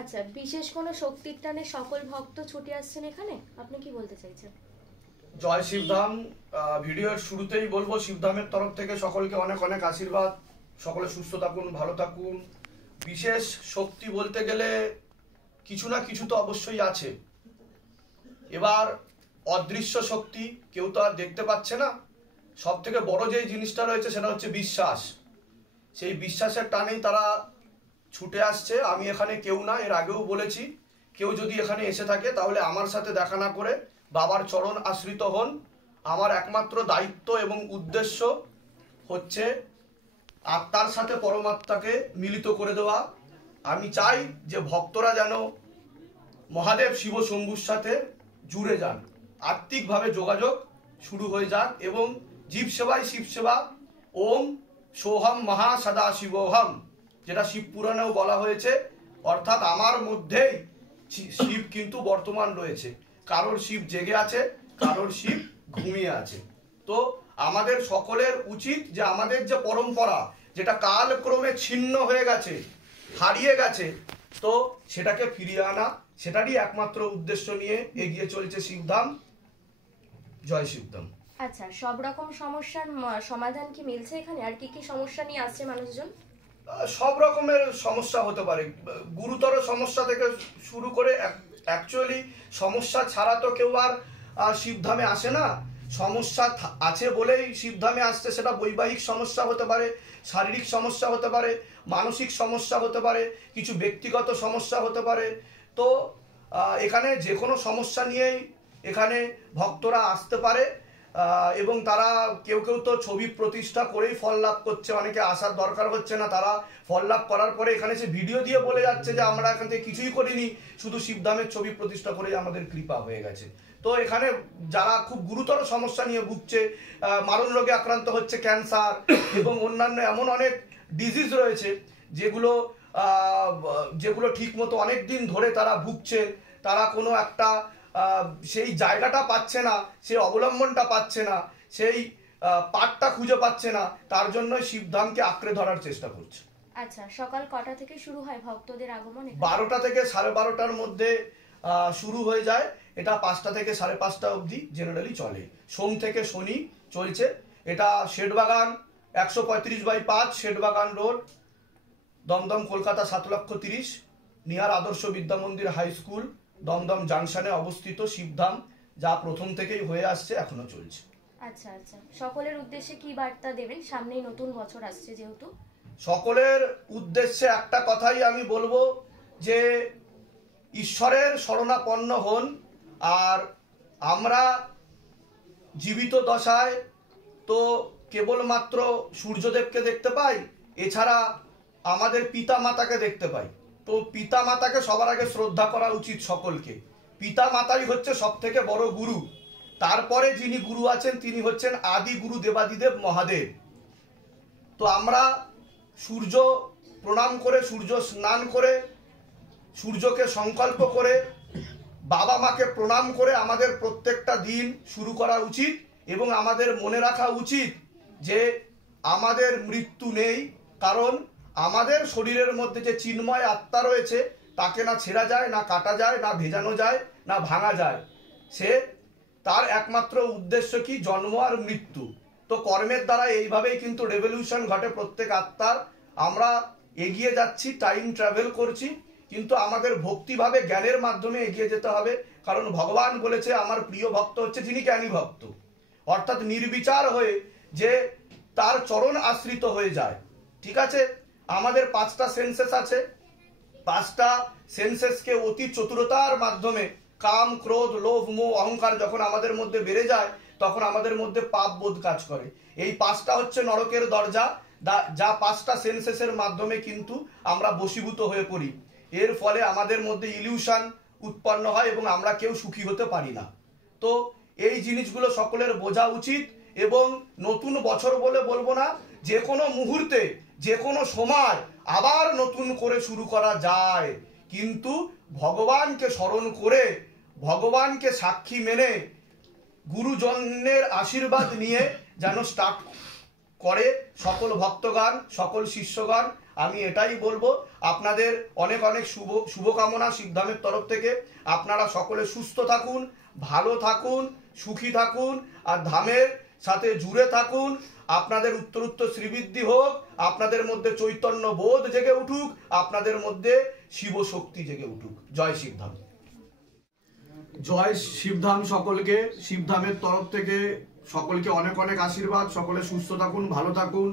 আচ্ছা, বিশেষ কোনো শক্তির টানে সকল ভক্ত ছুটে আসছেন এখানে, আপনি কি বলতে চাইছেন? জয় শিবধাম। ভিডিওর শুরুতেই বলবো শিবধামের তরফ থেকে সকলকে অনেক অনেক আশীর্বাদ। সকলে সুস্থ থাকুন, ভালো থাকুন। বিশেষ শক্তি বলতে গেলে কিছু না কিছু তো অবশ্যই আছে। এবার অদৃশ্য শক্তি কেউ তো আর দেখতে পাচ্ছে না। সব থেকে বড় যে জিনিসটা রয়েছে সেটা হচ্ছে বিশ্বাস। সেই বিশ্বাসের টানেই তারা ছুটে আসছে। আমি এখানে কেউ না, এর আগেও বলেছি, কেউ যদি এখানে এসে থাকে তাহলে আমার সাথে দেখা না করে বাবার চরণ আশ্রিত হন। আমার একমাত্র দায়িত্ব এবং উদ্দেশ্য হচ্ছে আত্মার সাথে পরমাত্মাকে মিলিত করে দেওয়া। আমি চাই যে ভক্তরা যেন মহাদেব শিব শম্ভুর সাথে জুড়ে যান, আত্মিকভাবে যোগাযোগ শুরু হয়ে যাক এবং জীব সেবাই শিব সেবা। ওম সোহম মহা সদা শিবোহম, যেটা শিব পুরাণেও বলা হয়েছে, অর্থাৎ আমার মধ্যেই শিব কিন্তু বর্তমান রয়েছে। কারোর শিব জেগে আছে, কারোর শিব ঘুমিয়ে আছে। তো আমাদের সকলের উচিত যে আমাদের যে পরম্পরা, যেটা কালক্রমে ছিন্ন হয়ে গেছে, হারিয়ে গেছে, তো সেটাকে ফিরিয়ে আনা, সেটারই একমাত্র উদ্দেশ্য নিয়ে এগিয়ে চলছে শিবধাম। জয় শিবধাম। আচ্ছা, সব রকম সমস্যার সমাধান কি মিলছে এখানে? আর কি কি সমস্যা নিয়ে আসছে মানুষজন? সব রকমের সমস্যা হতে পারে, গুরুতর সমস্যা থেকে শুরু করে। অ্যাকচুয়ালি সমস্যা ছাড়া তো কেউ আর শিবধামে আসে না। সমস্যা আছে বলেই শিবধামে আসছে। সেটা বৈবাহিক সমস্যা হতে পারে, শারীরিক সমস্যা হতে পারে, মানসিক সমস্যা হতে পারে, কিছু ব্যক্তিগত সমস্যা হতে পারে। তো এখানে যে কোনো সমস্যা নিয়েই এখানে ভক্তরা আসতে পারে। এবং তারা কেউ কেউ তো ছবি প্রতিষ্ঠা করেই ফল লাভ করছে। অনেকে আসার দরকার হচ্ছে না, তারা ফল লাভ করার পরে এখানে সে ভিডিও দিয়ে বলে যাচ্ছে যে আমরা এখান থেকে কিছুই করিনি, শুধু শিবধামের ছবি প্রতিষ্ঠা করেই আমাদের কৃপা হয়ে গেছে। তো এখানে যারা খুব গুরুতর সমস্যা নিয়ে ভুগছে, মারণ রোগে আক্রান্ত হচ্ছে, ক্যান্সার এবং অন্যান্য এমন অনেক ডিজিজ রয়েছে যেগুলো যেগুলো ঠিক মতো অনেক দিন ধরে তারা ভুগছে, তারা কোনো একটা সেই জায়গাটা পাচ্ছে না, সেই অবলম্বনটা পাচ্ছে না, সেই পাঠটা খুঁজে পাচ্ছে না, তার জন্য শিবধামকে আঁকড়ে ধরার চেষ্টা করছে। আচ্ছা, সকাল কটা থেকে শুরু হয় ভক্তদের আগমন? 12টা থেকে 12:30টার মধ্যে শুরু হয়ে যায়। এটা 5টা থেকে 5:30 অবধি জেনারেলি চলে। সোম থেকে শনি চলছে। এটা শেঠবাগান 135/5 শেঠবাগান রোড, দমদম, কলকাতা 7,30,000, নিয়ার আদর্শ বিদ্যা মন্দির হাই স্কুল, দমদম জাংশনে অবস্থিত শিবধাম, যা প্রথম থেকেই হয়ে আসছে, এখনো চলছে। আচ্ছা আচ্ছা, সকলের উদ্দেশ্যে কি বার্তা দেবেন? সামনেই নতুন বছর আসছে যেহেতু। সকলের উদ্দেশ্যে একটা কথাই আমি বলবো যে ঈশ্বরের শরণাপন্ন হন। আর আমরা জীবিত দশায় তো কেবলমাত্র সূর্যদেবকে দেখতে পাই, এছাড়া আমাদের পিতা মাতাকে দেখতে পাই। তো পিতা মাতাকে সবার আগে শ্রদ্ধা করা উচিত সকলকে। পিতা মাতাই হচ্ছে সব থেকে বড় গুরু। তারপরে যিনি গুরু আছেন তিনি হচ্ছেন আদি গুরু দেবাদিদেব মহাদেব। তো আমরা সূর্য প্রণাম করে, সূর্য স্নান করে, সূর্যকে সংকল্প করে, বাবা মাকে প্রণাম করে আমাদের প্রত্যেকটা দিন শুরু করা উচিত। এবং আমাদের মনে রাখা উচিত যে আমাদের মৃত্যু নেই, কারণ আমাদের শরীরের মধ্যে যে চিন্ময় আত্মা রয়েছে তাকে না ছেঁড়া যায়, না কাটা যায়, না ভেজানো যায়, না ভাঙা যায়। সে তার একমাত্র উদ্দেশ্য কি? জন্ম আর মৃত্যু। তো কর্মের দ্বারা এইভাবেই কিন্তু রেভলিউশন ঘটে প্রত্যেক আত্মার। আমরা এগিয়ে যাচ্ছি, টাইম ট্রাভেল করছি, কিন্তু আমাদের ভক্তিভাবে জ্ঞানের মাধ্যমে এগিয়ে যেতে হবে। কারণ ভগবান বলেছে আমার প্রিয় ভক্ত হচ্ছে যিনি জ্ঞানী ভক্ত, অর্থাৎ নির্বিচার হয়ে যে তার চরণ আশ্রিত হয়ে যায়। ঠিক আছে, আমাদের 5টা সেন্সেস আছে। 5টা সেন্সেসকে অতি চতুরতার মাধ্যমে, কাম, ক্রোধ, লোভ, মোহ, অহংকার যখন আমাদের মধ্যে বেড়ে যায় তখন আমাদের মধ্যে পাপ বোধ কাজ করে। এই 5টা হচ্ছে নরকের দরজা, যা 5টা সেন্সেসের মাধ্যমে কিন্তু আমরা বশীভূত হয়ে পড়ি। এর ফলে আমাদের মধ্যে ইলিউশন উৎপন্ন হয় এবং আমরা কেউ সুখী হতে পারি না। তো এই জিনিসগুলো সকলের বোঝা উচিত। এবং নতুন বছর বলে বলবো না, যে কোনো মুহূর্তে, যে কোনো সময় আবার নতুন করে শুরু করা যায়, কিন্তু ভগবানকে স্মরণ করে, ভগবানকে সাক্ষী মেনে, গুরুজনের আশীর্বাদ নিয়ে যেন স্টার্ট করে সকল ভক্তগণ, সকল শিষ্যগণ। আমি এটাই বলবো, আপনাদের অনেক অনেক শুভকামনা শিবধামের তরফ থেকে। আপনারা সকলে সুস্থ থাকুন, ভালো থাকুন, সুখী থাকুন, আর ধামের সাথে জুড়ে থাকুন। আপনাদের উত্তরোত্তর শ্রীবৃদ্ধি হোক, আপনাদের মধ্যে চৈতন্য বোধ জেগে উঠুক, আপনাদের মধ্যে শিবশক্তি জেগে উঠুক। জয় শিবধাম। জয় শিবধাম সকলকে। শিবধামের তরফ থেকে সকলকে অনেক অনেক আশীর্বাদ। সকলে সুস্থ থাকুন, ভালো থাকুন,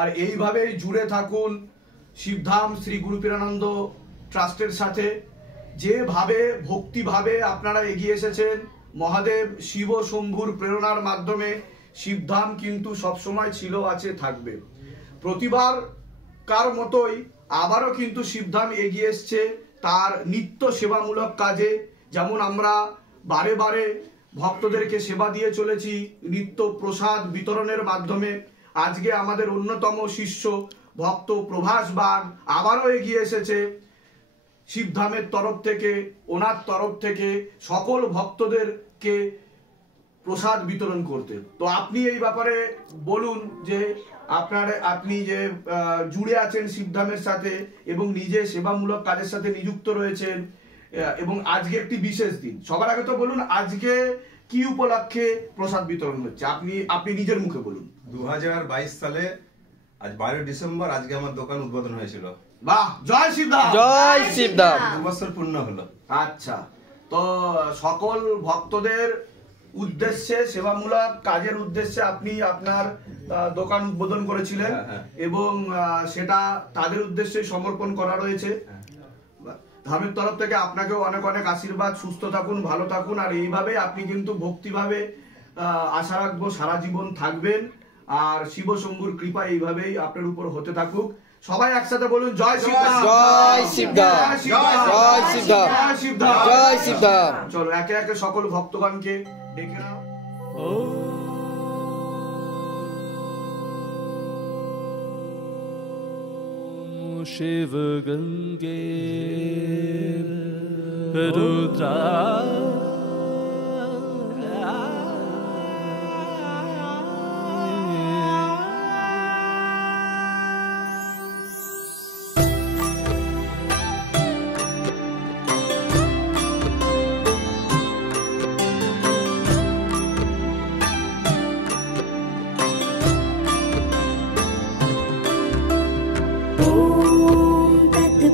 আর এইভাবেই জুড়ে থাকুন শিবধাম শ্রী গুরু পীরানন্দ ট্রাস্টের সাথে। যেভাবে ভক্তিভাবে আপনারা এগিয়ে এসেছেন, মহাদেব শিব শম্ভুর প্রেরণার মাধ্যমে শিবধাম কিন্তু সবসময় ছিল, আছে, থাকবে। প্রতিবার কার মতোই আবারও কিন্তু শিবধাম এগিয়ে এসছে তার নিত্য সেবামূলক কাজে। যেমন আমরা বারে বারে ভক্তদেরকে সেবা দিয়ে চলেছি নিত্য প্রসাদ বিতরণের মাধ্যমে। আজকে আমাদের অন্যতম শিষ্য ভক্ত প্রভাস বাগ আবারও এগিয়ে এসেছে শিবধামের তরফ থেকে, ওনার তরফ থেকে সকল ভক্তদেরকে প্রসাদ বিতরণ করতে। তো আপনি এই ব্যাপারে বলুন যে আপনি যে জুড়ে আছেন শিবধামের সাথে এবং নিজে সেবামূলক কাজের সাথে নিযুক্ত রয়েছেন, এবং আজকে একটি বিশেষ দিন। সবার আগে তো বলুন আজকে কি উপলক্ষে প্রসাদ বিতরণ হচ্ছে, আপনি নিজের মুখে বলুন। 2022 সালে আজ 12 ডিসেম্বর আজকে আমার দোকান উদ্বোধন হয়েছিল। বাহ, জয় শিবধাম। জয় শিবধাম। 2 বছর পূর্ণ হলো। আচ্ছা, তো সকল ভক্তদের উদ্দেশ্যে সেবামূলক কাজের উদ্দেশ্যে আপনি আপনার দোকান উদ্বোধন করেছিলেন, এবং সেটা তাদের উদ্দেশ্যে সমর্পণ করা রয়েছে। ধামের তরফ থেকে আপনাকেও অনেক অনেক আশীর্বাদ। সুস্থ থাকুন, ভালো থাকুন, আর এইভাবে আপনি কিন্তু ভক্তিভাবে আশা রাখবো সারা জীবন থাকবেন, আর শিব শম্ভুর কৃপা এইভাবেই আপনার উপর হতে থাকুক। সবাই একসাথে বলুন জয় শিবধাম। জয় শিবধাম। জয় শিবধাম। জয় শিবধাম। জয় শিবধাম। চলো একে একে সকল ভক্তগণকে ডেকে নাও। शिव गंगे रुद्रा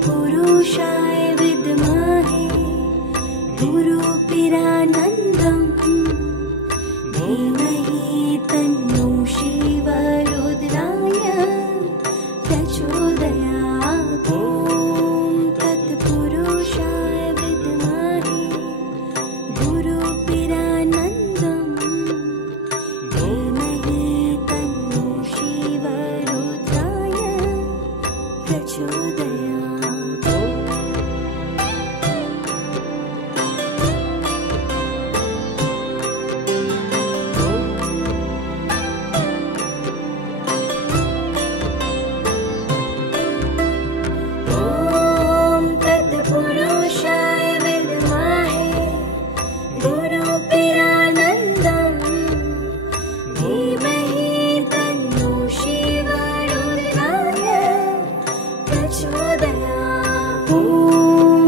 पुरुषाय विद्महे गुरुपीरानन्दं धीमहि तन्नो शिवरुद्राय प्रचोदयात्। ॐ तत्पुरुषाय विद्महे गुरुपीरानन्दं धीमहि तन्नो शिवरुद्राय प्रचोदयात्। पुरुषाय विद्महे गुरुपीरानन्दं धीमहि तन्नो शिवरुद्राय प्रचोदयात्। ॐ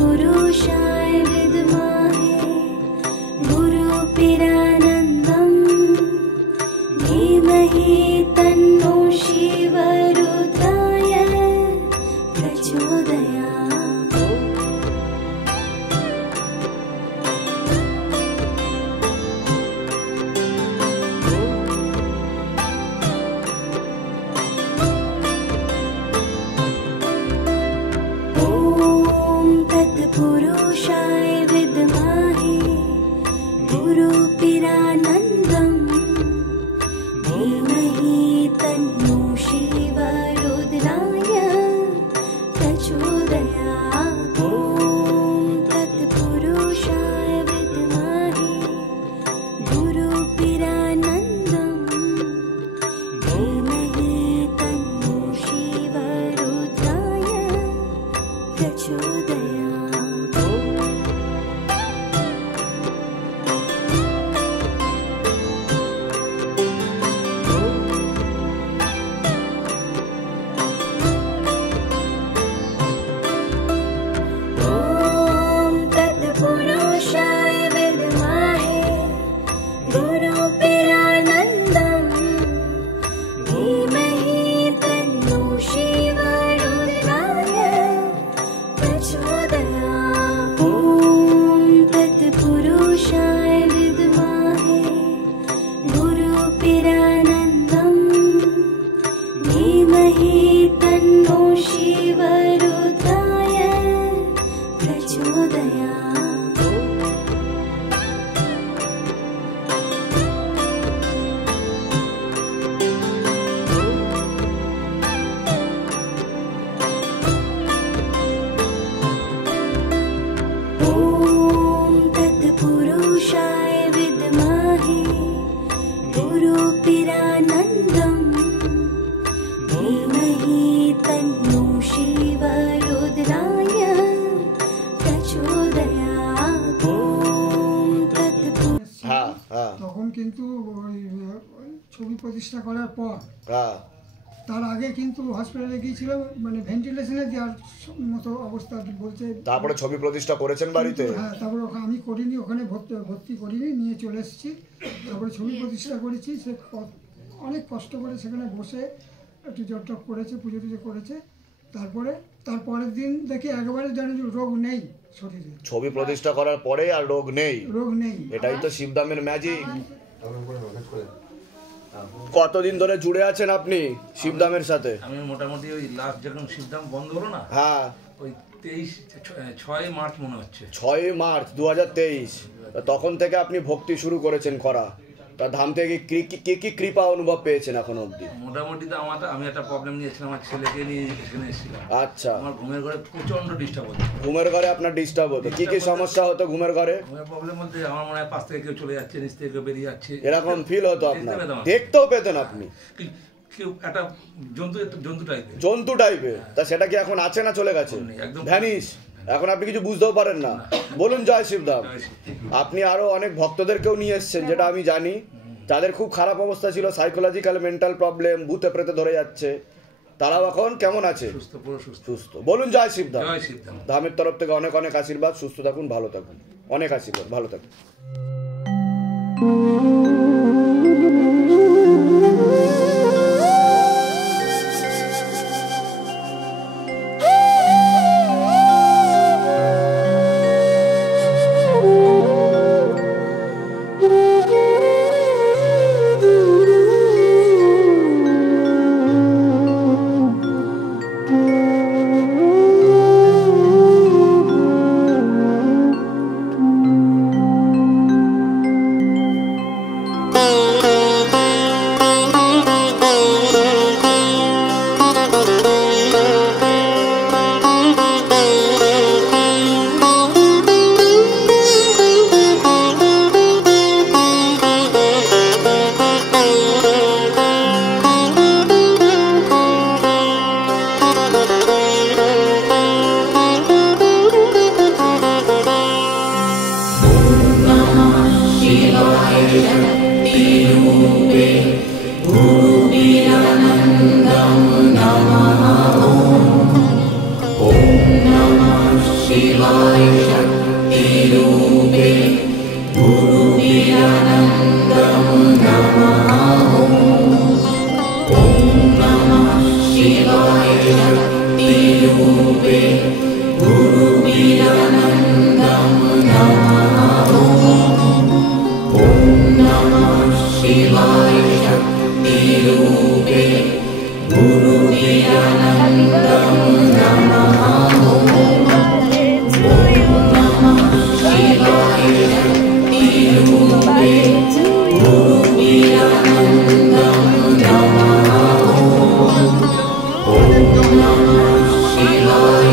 तत्पुरुषाय विद्महे गुरुपीरानन्दं धीमहि तन्नो शिवरुद्राय प्रचोदयात्। प्रचोदयात्। ॐ तत्पुरुषाय विद्महे गुरुपिरानन्दम् धीमहि तन्नो शिवरुद्राय प्रचोदयात्। ॐ तत्पुरुषाय विद्महे गुरुपिरानन्दम् धीमहि तन्नो शिवरुद्राय प्रचोदयात्। ॐ तत्पुरुषाय হ্যাঁ হ্যাঁ তখন কিন্তু ওই ছবি প্রতিষ্ঠা করার পর হ্যাঁ তার আগে কিন্তু হসপিটালে গিয়েছিলাম, মানে ভেন্টিলেশনে দেওয়ার মতো অবস্থা বলছে। তারপরে ছবি প্রতিষ্ঠা করেছেন বাড়িতে? হ্যাঁ, তারপরে আমি করিনি, ওখানে ভর্তি করিনি, নিয়ে চলে এসেছি। তারপরে ছবি প্রতিষ্ঠা করেছি। সে অনেক কষ্ট করে সেখানে বসে একটু জপটপ করেছে, পুজো টুজো করেছে। তারপরে তারপরের দিন দেখি একেবারে যেন রোগ নেই শরীরে, ছবি প্রতিষ্ঠা করার পরে আর রোগ নেই। রোগ নেই। এটাই তো শিবধামের ম্যাজিক। কতদিন ধরে জুড়ে আছেন আপনি শিবধামের সাথে? আমি মোটামুটি ওই লাস্ট যখন শিবধাম বন্ধ হলো না, হ্যাঁ ওই 6 মার্চ মনে হচ্ছে। 6 মার্চ 2023 তখন থেকে আপনি ভক্তি শুরু করেছেন করা। তা ধাম থেকে কি কৃপা অনুভব পেয়েছেন এখন অবধি? মোটামুটি তো আমি একটা প্রবলেম নিয়েছিলাম, আমার ছেলেকে নিয়ে এখানে এসেছিলাম। আচ্ছা, আমার ঘুমের ঘরে প্রচন্ড ডিস্টার্ব হতো। ঘুমের ঘরে আপনার ডিস্টার্ব হতো? কি সমস্যা হতো ঘুমের ঘরে? ঘুমের প্রবলেম বলতে আমার মনে হয় পাশ থেকে কেউ চলে যাচ্ছে, নিচ থেকে কেউ বেরিয়ে যাচ্ছে, এরকম ফিল হতো আপনার? দেখতে পেতাম। দেখতেও পেতেন আপনি? কেউ একটা জন্তু টাইপের। জন্তু টাইপের? তা সেটা কি এখন আছে না চলে গেছে? একদম ভ্যানিশ। এখন আপনি কিছু বুঝতেও পারেন না। বলুন জয় শিবধাম। আপনি আরো অনেক ভক্তদেরকেও নিয়ে এসেছেন, যেটা আমি জানি, যাদের খুব খারাপ অবস্থা ছিল, সাইকোলজিক্যাল মেন্টাল প্রবলেম, ভূতে প্রেতে ধরে যাচ্ছে, তারাও এখন কেমন আছে? সুস্থ। বলুন জয় শিবধাম। জয় শিবধাম। ধামের তরফ থেকে অনেক অনেক আশীর্বাদ। সুস্থ থাকুন, ভালো থাকুন। অনেক আশীর্বাদ, ভালো থাকুন।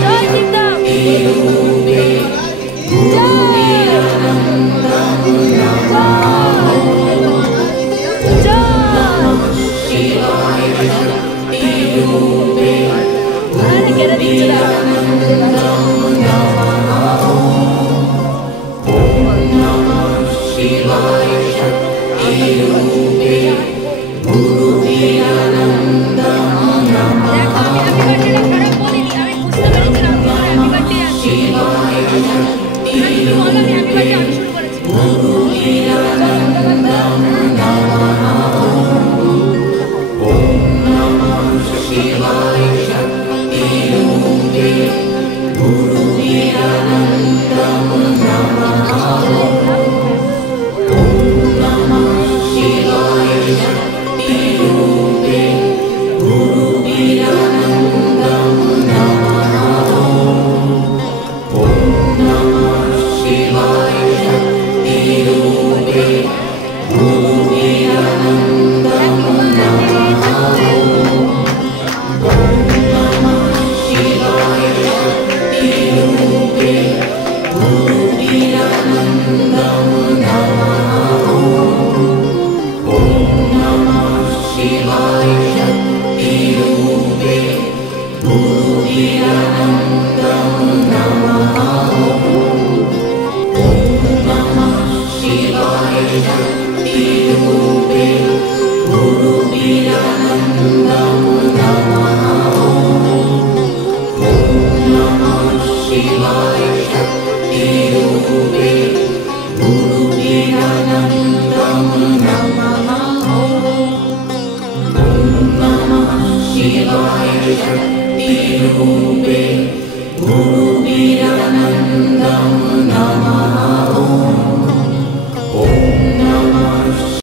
Jai रूपे गुरुवीरानन्दं नमः ॐ नमो